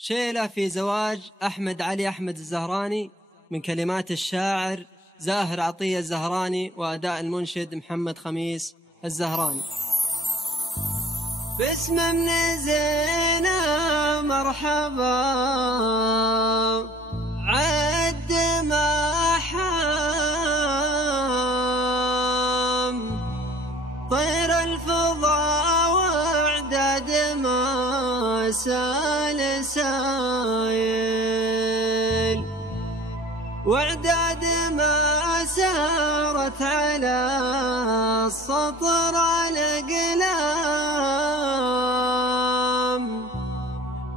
شيلة في زواج أحمد علي أحمد الزهراني، من كلمات الشاعر زاهر عطية الزهراني وأداء المنشد محمد خميس الزهراني. باسم من زينة مرحبا عد ما حام طير الفضا واعداد ما سال سايل واعداد ما سارت على السطر الأقلام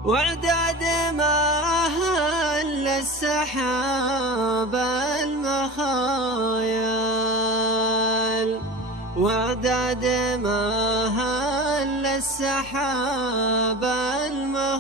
واعداد ما هل السحاب المخايل واعداد ما هل السحاب المخايل.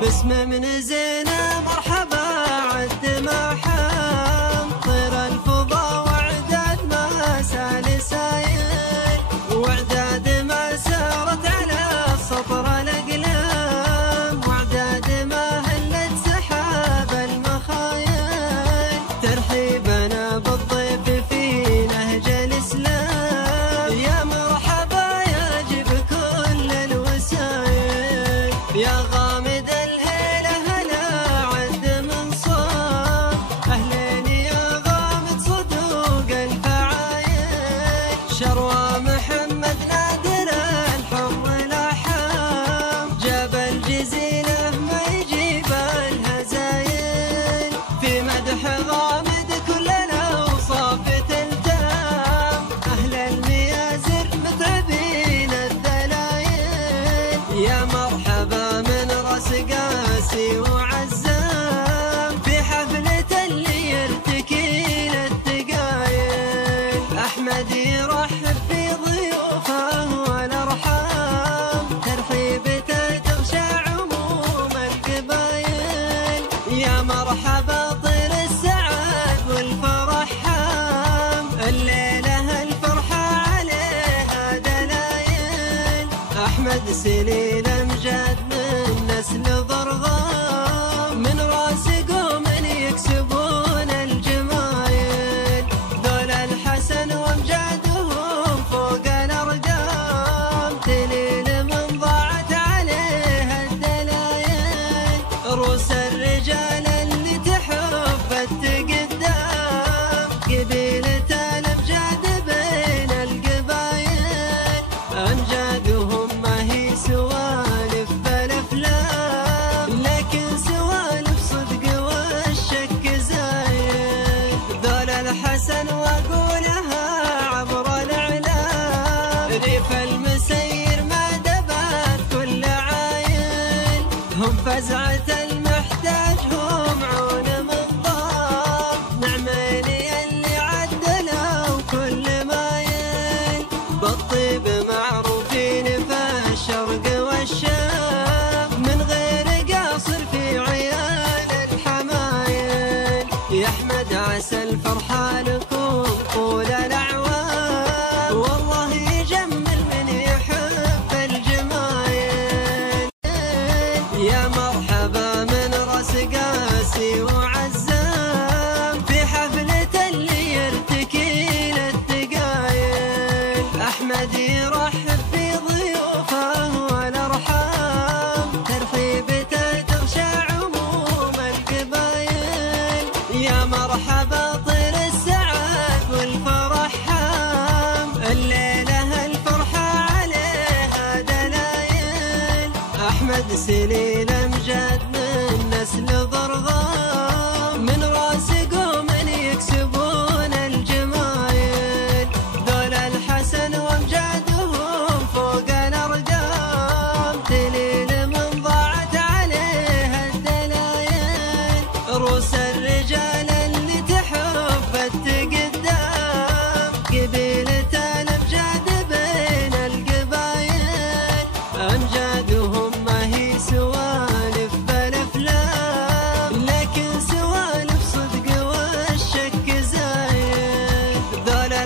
باسم من زينة مرحبا عد ما حام طير الفضا واعداد ما سال سايل واعداد ما سارت على السطر الأقلام واعداد ما هلت سحاب المخايل. ترحيبنا بالضيف في نهج الإسلام يا مرحبا يجب كل الوسائل يا غامد شروى محمد نادر الحر الأحام جاب الجزيلة ما يجيب الهزايل في مدح غامد كل الأوصاف تلتام أهل الميازر متعبين الدلايل يا مرحبا من راس قاسي وعزام في حفلة اللي يرتكي للتقايل. أحمد يرحب في ضيوفه والأرحام ترحيبته تغشى عموم القبايل يا مرحبا طير السعاد والفرح حام الليلة الفرحة عليها دلايل. أحمد سليل أمجاد من نسل ضرغام من راس قوم يكسبون الجمايل ذول الحسن وامجادهم فوق الارقام دليل من ضاعت عليها الدلايل. روس الرجال اللي تحب التقدام قبيلة الامجاد بين القبايل امجادهم ما هي سوالف بالافلام لكن سوالف صدق والشك زايل ذول الحسن واقولها عبر الاعلام ريف المسير ما دبات كل عايل هم فزعة المحتاج هم عون من ضام نعماني اللي عدلوا كل مايل بالطيب معروفين في الشرق والشام من غير قاصر في عيال الحمايل يا احمد عسى الفرحة لكم طول الأعوام والله يجمل من يحب الجمايل يا مرحبا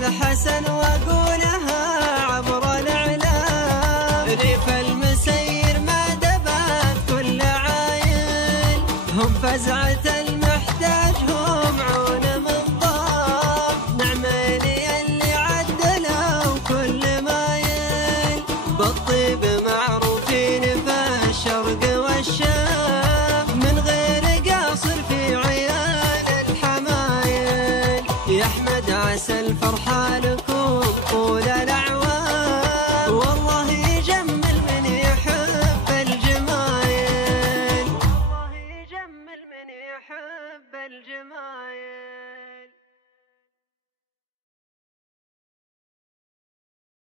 الحسن واقولها عبر الاعلام، ريف المسير ما دبات كل عايل، هم فزعة المحتاج هم عون من ضام، نعمين اللي عدلوا كل مايل، بالطيب معروفين في الشرق والشام، من غير قاصر في عيال الحمايل، يا احمد عسى الفرحان